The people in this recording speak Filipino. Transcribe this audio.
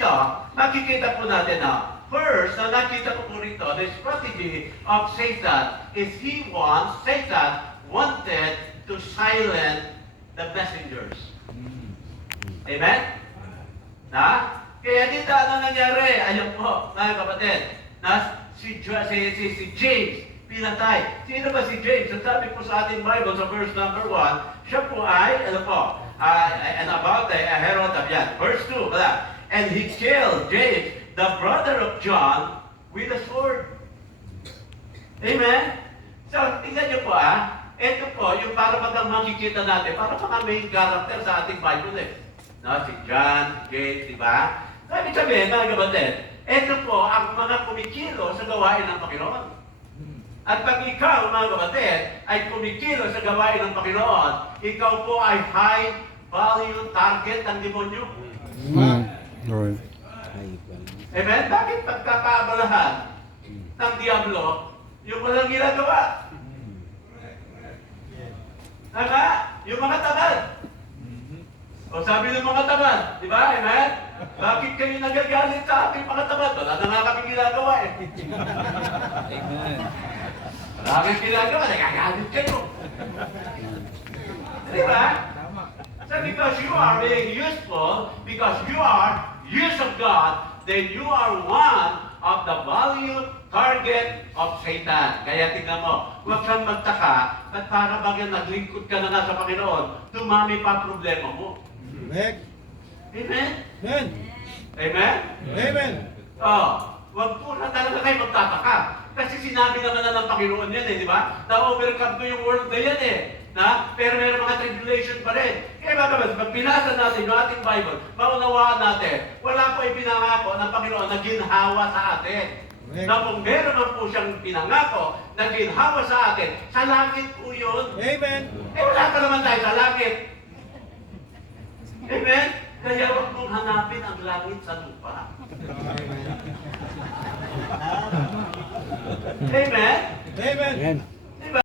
dito, makikita po natin na first, na nakita ko po rito, the strategy of Satan is Satan wanted to silence the messengers. Amen? Na? Kaya dito, ano nangyari? Ayun po, mga kapatid, na si James, pinatay. Sino ba si James? Ang sabi po sa ating Bible, sa verse number 1, siya po ay, ano po, and about the Herod of yan. Verse 2, wala. And he killed James, the brother of John, with a sword. Amen? So, tingnan niyo po ito po, yung para makikita natin, para mga main character sa ating Bible No, si John, si James, di ba? Sabi sabihin, mga kapatid, ito po ang mga kumikilo sa gawain ng Panginoon. At pag ikaw, mga kapatid, ay kumikilo sa gawain ng Panginoon, ikaw po ay high value target ng demonyo. Right. Amen? Bakit pagkakaabalahan ng Diablo, yung walang ginagawa? Tama? Yung mga tamad. O sabi ng mga tamad, di ba? Amen? Bakit kayo nagagalit sa ating mga tamad? Wala na nga kami ginagawa Amen. Wala kami ginagawa, nagagalit kayo. Di ba? So because you are being useful, because you are used of God, then you are one of the value target of Satan. Kaya tingnan mo, huwag kang magtaka at para bang naglingkod ka na nga sa Panginoon, dumami pa problema mo. Amen. Amen? Amen. Amen? Amen. Huwag po na talaga kayo magtataka. Kasi sinabi naman na ng Panginoon yan di ba? Na-overcome ko yung world na yan pero meron mga tribulation pa rin. Kaya mga kapatid, pag binasa natin yung ating Bible, maunawaan natin, wala po ipinangako ng Panginoon na ginhawa sa atin. Na kung meron man po siyang pinangako na ginhawa sa atin, sa langit po yun. Amen. Wala ka naman tayo sa langit. Amen? Kaya huwag mong hanapin ang langit sa lupa. Amen. Amen? Amen.